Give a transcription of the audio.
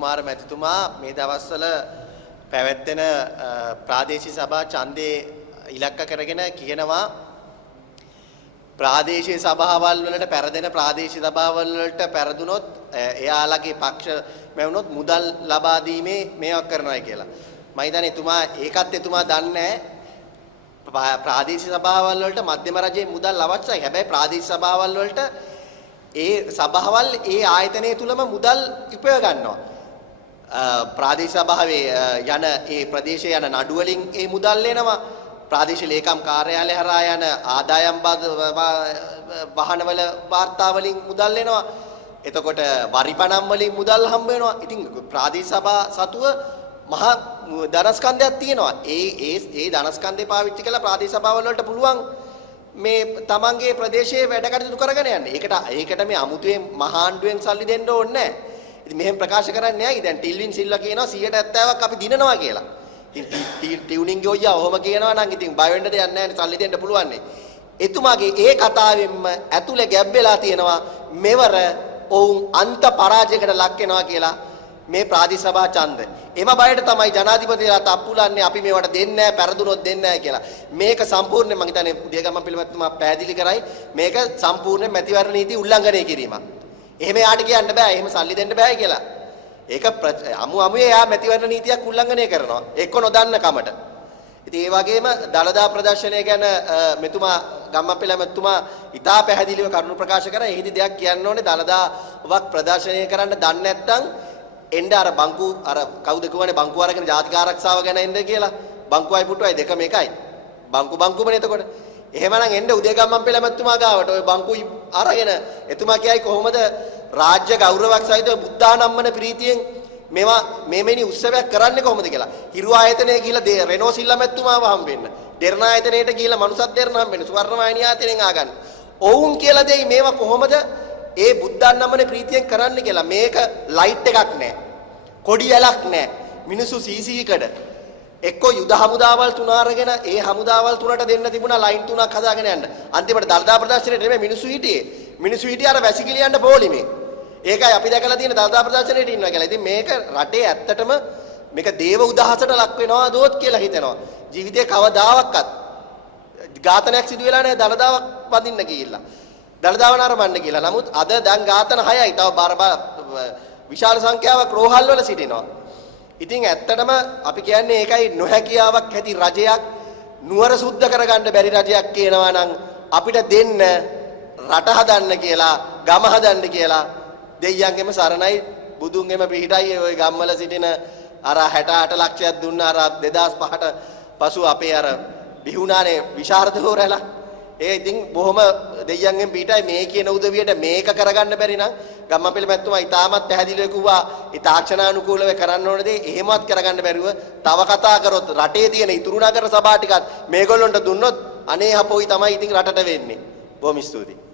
කුමාර මැතිතුමා මේ දවස්වල පැවැත්වෙන ප්‍රාදේශීය සභා ඡන්දේ ඉලක්ක කරගෙන කියනවා ප්‍රාදේශීය සභාවල් වලට පෙරදෙන ප්‍රාදේශීය සභාවල් වලට පෙරදුනොත් එයාලගේ පක්ෂ මැවුනොත් මුදල් ලබා දීමේ මේවක් කරනවා කියලා. මම හිතන්නේ එතුමා ඒකත් එතුමා දන්නේ නැහැ. ප්‍රාදේශීය සභාවල් වලට මධ්‍යම රජයේ මුදල් අවශ්‍යයි. හැබැයි ප්‍රාදේශීය සභාවල් වලට ඒ සභාවල් ඒ ආයතනය තුලම මුදල් උපයෝග ගන්නවා. ප්‍රාදේශීය සභාවේ යන ඒ ප්‍රදේශයේ යන නඩු වලින් ඒ මුදල් එනවා. ප්‍රාදේශීය ලේකම් කාර්යාලය හරහා යන ආදායම් වාහනවල වාර්තා වලින් මුදල් එනවා. එතකොට වරිපණම් වලින් මුදල් හම්බ වෙනවා. ඉතින් ප්‍රාදේශීය සභා සතුව මහා ධනස්කන්ධයක් තියෙනවා. ඒ ධනස්කන්ධය පාවිච්චි කරලා ප්‍රාදේශීය සභාවල වලට පුළුවන් මේ තමන්ගේ ප්‍රදේශයේ වැඩ කටයුතු කරගෙන යන්න. ඒකට මේ අමුතුවෙන් මහාණ්ඩුවෙන් සල්ලි දෙන්න ඕනේ නැහැ. ඉතින් මෙහෙම ප්‍රකාශ කරන්නේ නැහැ. දැන් ටිල්වින් සිල්වා කියනවා 70%ක් අපි දිනනවා කියලා. ඉතින් ටියුනින් ගෝයියා ඔහොම කියනවා නම් ඉතින් බය වෙන්න දෙයක් නැහැ නේ සල්ලි දෙන්න පුළුවන් නේ. එතුමාගේ ඒ කතාවෙන්ම ඇතුලේ ගැබ් වෙලා තියෙනවා මෙවර ඔවුන් අන්ත පරාජයකට ලක් වෙනවා කියලා මේ ප්‍රාදේශ සභා ඡන්ද. එම බයට තමයි ජනාධිපතිලා තප්පුලන්නේ අපි මේවට දෙන්නේ නැහැ පෙරදුනොත් දෙන්නේ නැහැ කියලා. මේක සම්පූර්ණයෙන් මම හිතන්නේ උදේගම පිළිමතුමා පැහැදිලි කරයි මේක සම්පූර්ණ මැතිවරණ නීති උල්ලංඝනය කිරීමක්. එහෙම යාට කියන්න බෑ. එහෙම සල්ලි දෙන්න බෑ කියලා. ඒක අමුයේ යා මැතිවරණ නීතියක් උල්ලංඝනය කරනවා. එක්ක නොදන්න කමට. ඉතින් ඒ වගේම දළදා ප්‍රදර්ශනය ගැන මෙතුමා ගම්මන්පිල මෙතුමා ඉතා පැහැදිලිව කරුණු ප්‍රකාශ කරා. එහිදී දෙයක් කියන්න ඕනේ දළදාවක් ප්‍රදර්ශනය කරන්න දන්නේ නැත්නම් එන්න අර බංකු අර කවුද කියවනේ බංකු අරගෙන ජාතික ආරක්ෂාව ගැන එන්න කියලා. බංකුවයි පුටුවයි දෙකම එකයි. බංකුමනේ එතකොට. එහෙමනම් එන්න උදේගම්මන්පිල මෙතුමා ගාවට ඔය බංකුයි අරගෙන එතුමා කියයි කොහොමද රාජ්‍ය ගෞරවයක් සහිතව බුද්ධානම්මන ප්‍රීතියෙන් මේවා මෙමෙනි උත්සවයක් කරන්නේ කොහොමද කියලා. හිරු ආයතනයේ ගිහිල්ලා රෙනෝ සිල්ලා මැතිතුමාව හම්බෙන්න. දෙරණ ආයතනයේට ගිහිල්ලා මනුසත් දෙරණ හම්බෙන්න. සුවර්ණවාහිනී ආයතනයෙන් ආගන්න. ඔවුන් කියලා දෙයි මේවා කොහොමද ඒ බුද්ධානම්මන ප්‍රීතියෙන් කරන්නේ කියලා. මේක ලයිට් එකක් නැහැ. කොඩි ඇලක් නැහැ. මිනිස්සු සීසීකඩ එක්ක යුද හමුදාවල් තුන අරගෙන ඒ හමුදාවල් තුනට දෙන්න තිබුණා ලයින් තුනක් හදාගෙන යන්න. අන්තිමට දළදා ප්‍රදර්ශනයේ නෙමෙයි මිනිස්සු හිටියේ. මිනිස්සු හිටියේ අර වැසිකිලි යන්න පොලිමේ. ඒකයි අපි දැකලා තියෙන දළදා ප්‍රදර්ශනයේ ඉන්නවා කියලා. ඉතින් මේක රටේ ඇත්තටම මේක දේව උදහසට ලක් වෙනවා දෝත් කියලා හිතෙනවා. ජීවිතේ කවදාවත් ඝාතනයක් සිදු වෙලා නැහැ දළදාවක් වදින්න ගිහිල්ලා. දළදාව නරඹන්න කියලා. නමුත් අද දැන් ඝාතන 6යි. තව විශාල සංඛ්‍යාවක් රෝහල් වල සිටිනවා. ඉතින් ඇත්තටම අපි කියන්නේ ඒකයි නොහැකියාවක් ඇති රජයක් නුවර සුද්ධ කරගන්න බැරි රජයක් කියනවා නම් අපිට දෙන්න රට හදන්න කියලා ගම හදන්න කියලා දෙයියන්ගෙම සරණයි බුදුන්ගෙම පිහිටයි ওই ගම්වල සිටින අර 68 ලක්ෂයක් දුන්න අර 2005ට පසු අපේ අර බිහුණානේ විශාරදවරලා ඒ ඉතින් බොහොම දෙයියන්ගෙන් පිහිටයි මේ කියන උදවියට මේක කරගන්න බැරි නම් ගම්මන්පිල මැතිතුමා ඉතාමත් පැහැදිලිව කිව්වා ඒ තාක්ෂණානුකූලව කරන්න ඕන දේ එහෙමවත් කරගන්න බැරිව තව කතා කරොත් රටේ තියෙන ඉතුරු නගර සභා ටිකත් මේගොල්ලන්ට දුන්නොත් අනේ හපොයි තමයි ඉතින් රටට වෙන්නේ. බොහොම ස්තුතියි.